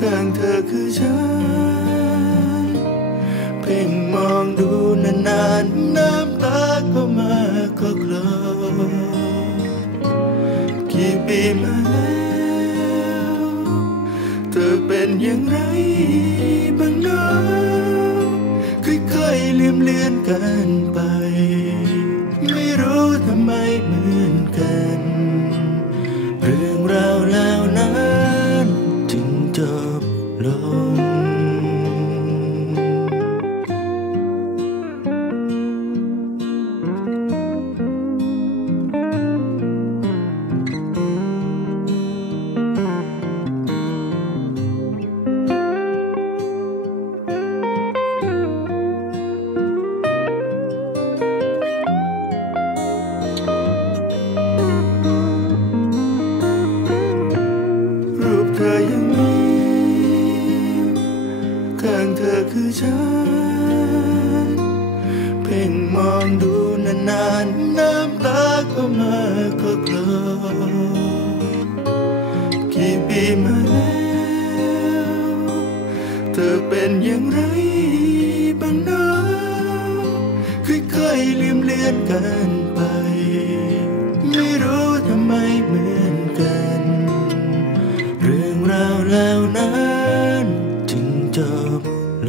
ข้างเธอคือฉัน เพ่งมองดูนานๆ น้ำตาก็มาก็คลอกี่ปีมาแล้วเธอเป็นอย่างไรบ้างเนะค่อยๆเลืมเลือนกันไป ฉัน เพ่งมองดูนานๆน้ำตาก็มาก็กลอกี่ปีมาแล้วเธอเป็นอย่างไรบ้างนะค่อยๆลืมเลือนกันไป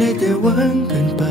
ได้แต่หวังกันไป